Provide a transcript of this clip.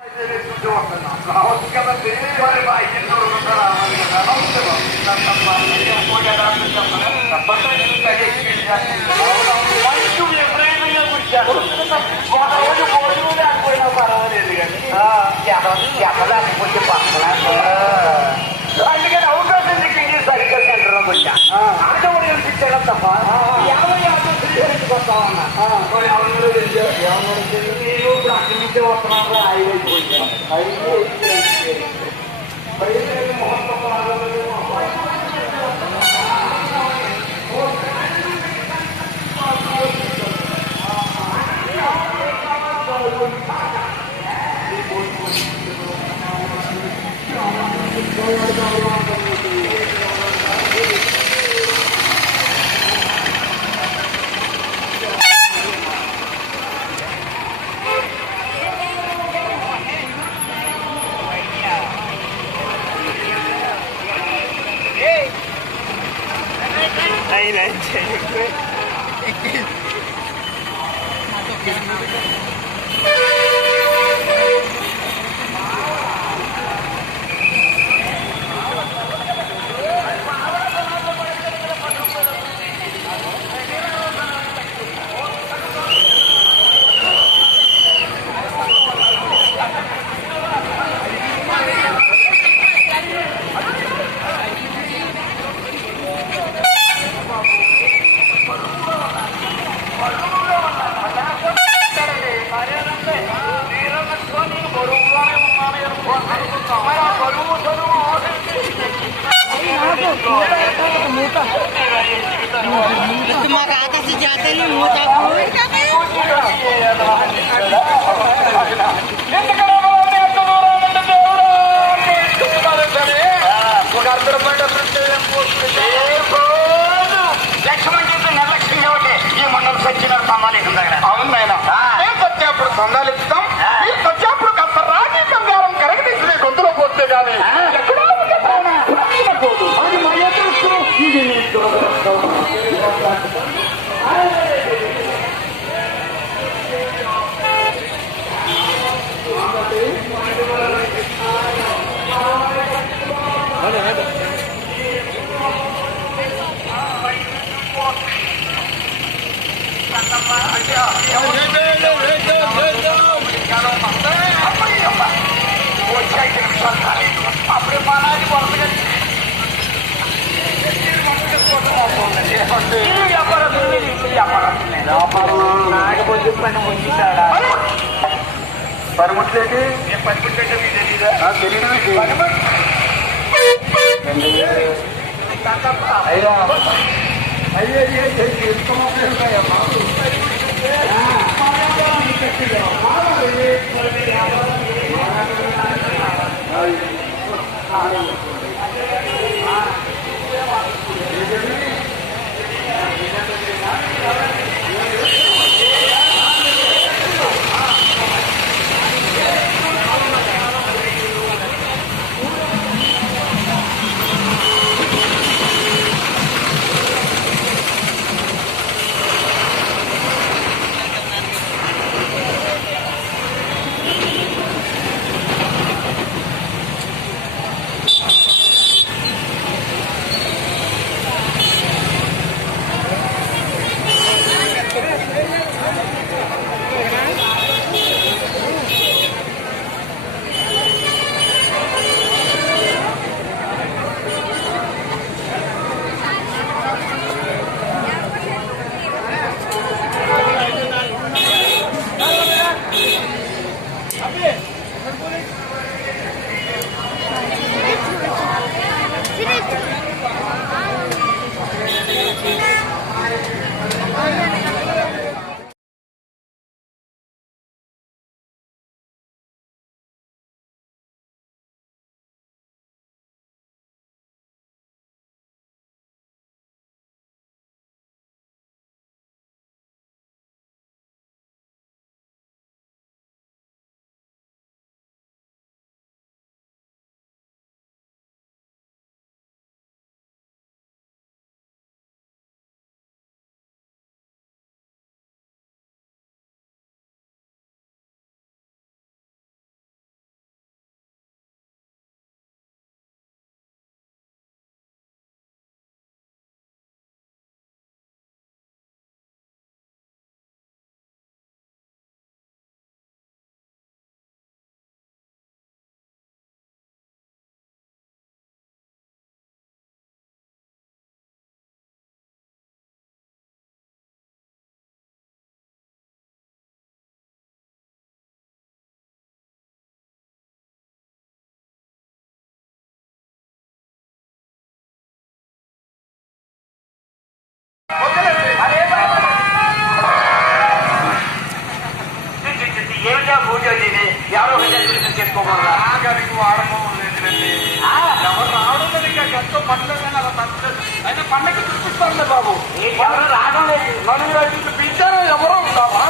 రోజు భోజనం లేకపోయినా పర్వాలేదు కానీ చెప్పలేకపోతే పక్కన అందుకని అవకాశం దిక్కి సరిగ్గా సెంటర్లోకి వచ్చా ఆటోడు కనిపించాడు తప్ప 50 ఆటో శ్రీహరించుకొస్తా ఉన్నా నేను ఇప్పుడు అక్కడి నుంచే వస్తున్నాను 5 అయిపోయింది 5 మొహం तुम्हारा आता से जाते नहीं होता లక్ష్మణ్ చేసి నిర్లక్ష్యంగా ఉంటే ఈ మండలం సచ్చిన సందాలు అవును ఆయన మేము సత్యాప్పుడు సందాలు ఇస్తాం మీరు సత్యాప్పుడు కాస్త రాజీ బంగారం కరగదీసి గొంతులో పోతే కానీ ఎక్కడో అది మా ఎదురు ఇది నీ దురదృష్టం అప్పుడే మనాలి వరుసగా పనిముట్లేంటి పనిముట్లేంటే మీకు తెలీదా తెలియదు అయ్యా అయ్యే చేసుకోకూడదా గారికి వాడకం లేదులండి ఎవరు రావడం లేదు ఇంకా ఎంతో పనులు కానీ అలా తప్పలేదు అయినా పండగ చూపిస్తారులే బాబు ఎవరు రావడం లేదు నన్ను పిలిచారు ఎవరో ఉంటావా